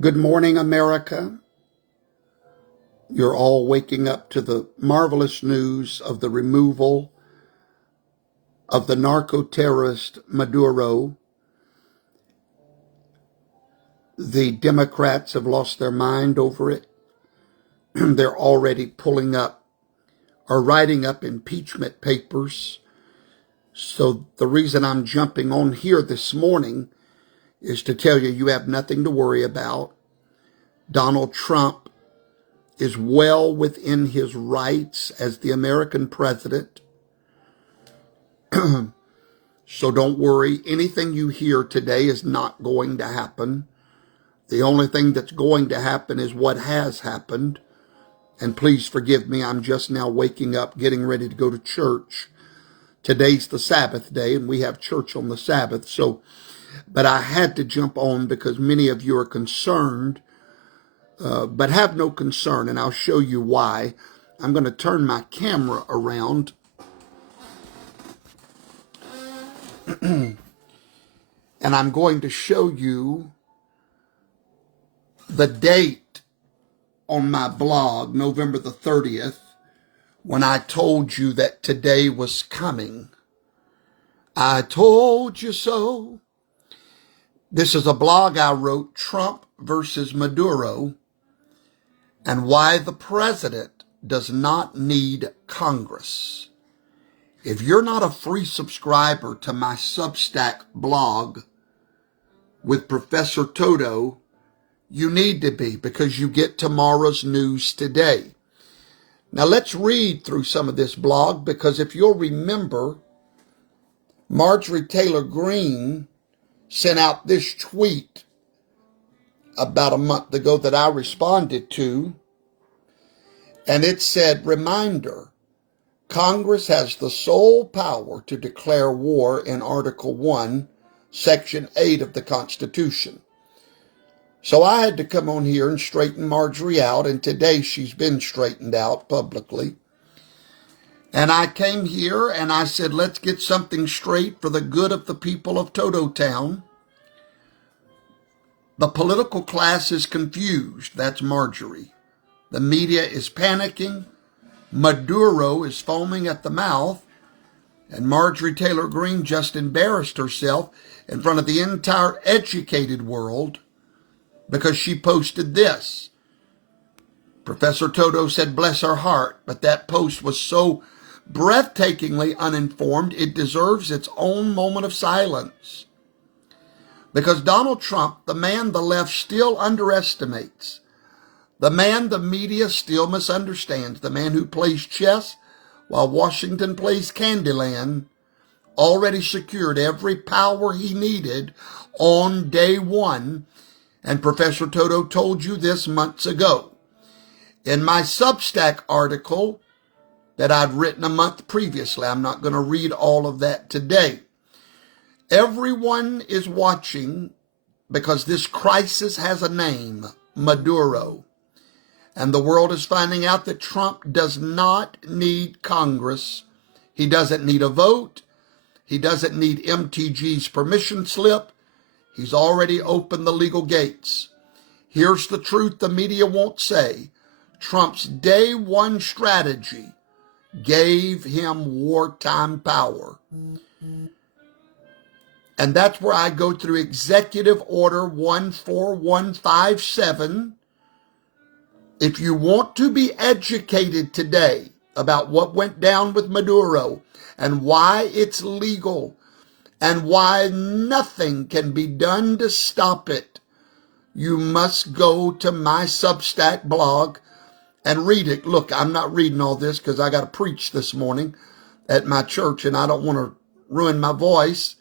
Good morning, America. You're all waking up to the marvelous news of the removal of the narco-terrorist Maduro. The Democrats have lost their mind over it. They're already pulling up or writing up impeachment papers. So the reason I'm jumping on here this morning is to tell you, you have nothing to worry about. Donald Trump is well within his rights as the American president. So don't worry. Anything you hear today is not going to happen. The only thing that's going to happen is what has happened. And please forgive me, I'm just now waking up, getting ready to go to church. Today's the Sabbath day, and we have church on the Sabbath. But I had to jump on because many of you are concerned, but have no concern, and I'll show you why. I'm going to turn my camera around. And I'm going to show you the date on my blog, November the 30th, when I told you that today was coming. I told you so. This is a blog I wrote, Trump versus Maduro, and why the president does not need Congress. If you're not a free subscriber to my Substack blog with Professor Toto, you need to be, because you get tomorrow's news today. Now let's read through some of this blog, because if you'll remember, Marjorie Taylor Greene sent out this tweet about a month ago that I responded to, and it said, reminder, Congress has the sole power to declare war in Article 1, Section 8 of the Constitution. So I had to come on here and straighten Marjorie out, and today she's been straightened out publicly. And I came here and I said, let's get something straight for the good of the people of Toto Town. The political class is confused. That's Marjorie. The media is panicking. Maduro is foaming at the mouth. And Marjorie Taylor Greene just embarrassed herself in front of the entire educated world because she posted this. Professor Toto said, bless her heart, but that post was so breathtakingly uninformed, it deserves its own moment of silence. Because Donald Trump, the man the left still underestimates, the man the media still misunderstands, the man who plays chess while Washington plays Candyland, already secured every power he needed on day one. And Professor Toto told you this months ago. In my Substack article that I'd written a month previously, I'm not going to read all of that today. Everyone is watching because this crisis has a name, Maduro. And the world is finding out that Trump does not need Congress. He doesn't need a vote. He doesn't need MTG's permission slip. He's already opened the legal gates. Here's the truth the media won't say. Trump's day one strategy gave him wartime power. And that's where I go through Executive Order 14157. If you want to be educated today about what went down with Maduro and why it's legal and why nothing can be done to stop it, you must go to my Substack blog and read it. Look, I'm not reading all this because I got to preach this morning at my church and I don't want to ruin my voice.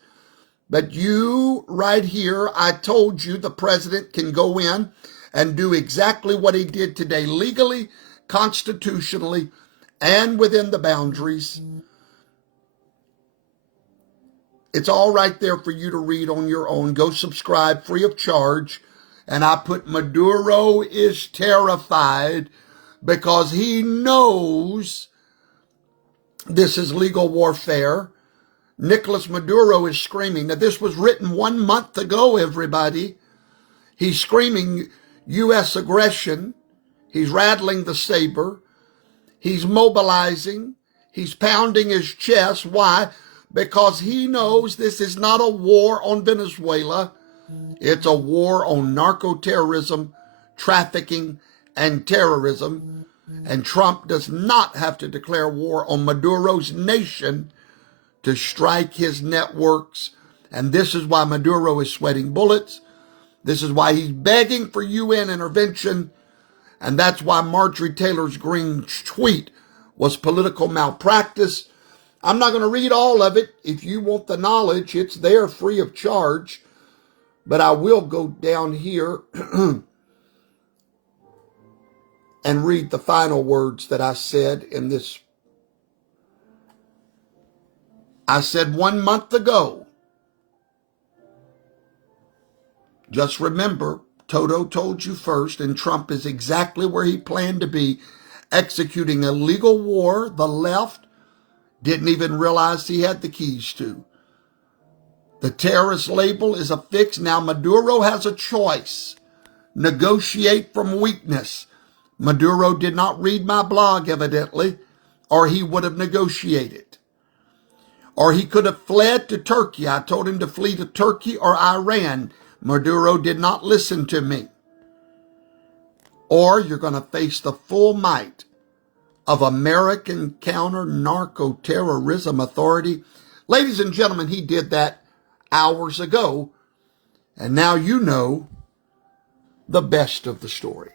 But you right here, I told you the president can go in and do exactly what he did today, legally, constitutionally, and within the boundaries. It's all right there for you to read on your own. Go subscribe free of charge. And I put Maduro is terrified because he knows this is legal warfare. Nicolas Maduro is screaming. Now, this was written 1 month ago, everybody. He's screaming, U.S. aggression. He's rattling the saber. He's mobilizing. He's pounding his chest. Why? Because he knows this is not a war on Venezuela. It's a war on narco-terrorism, trafficking, and terrorism. And Trump does not have to declare war on Maduro's nation to strike his networks. And this is why Maduro is sweating bullets. This is why he's begging for UN intervention. And that's why Marjorie Taylor Greene's tweet was political malpractice. I'm not going to read all of it. If you want the knowledge, it's there free of charge. But I will go down here and read the final words that I said in this. I said 1 month ago, just remember, Toto told you first, and Trump is exactly where he planned to be, executing a legal war the left didn't even realize he had the keys to. The terrorist label is affixed. Now Maduro has a choice. Negotiate from weakness. Maduro did not read my blog, evidently, or he would have negotiated. Or he could have fled to Turkey. I told him to flee to Turkey or Iran. Maduro did not listen to me. Or you're going to face the full might of American Counter-Narco Terrorism Authority. Ladies and gentlemen, he did that hours ago. And now you know the best of the story.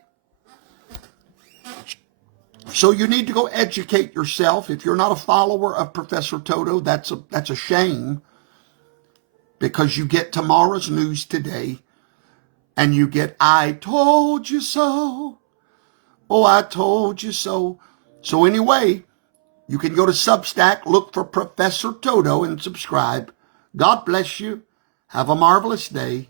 So you need to go educate yourself. If you're not a follower of Professor Toto, that's a shame, because you get tomorrow's news today and you get, I told you so. Oh, I told you so. So anyway, you can go to Substack, look for Professor Toto and subscribe. God bless you. Have a marvelous day.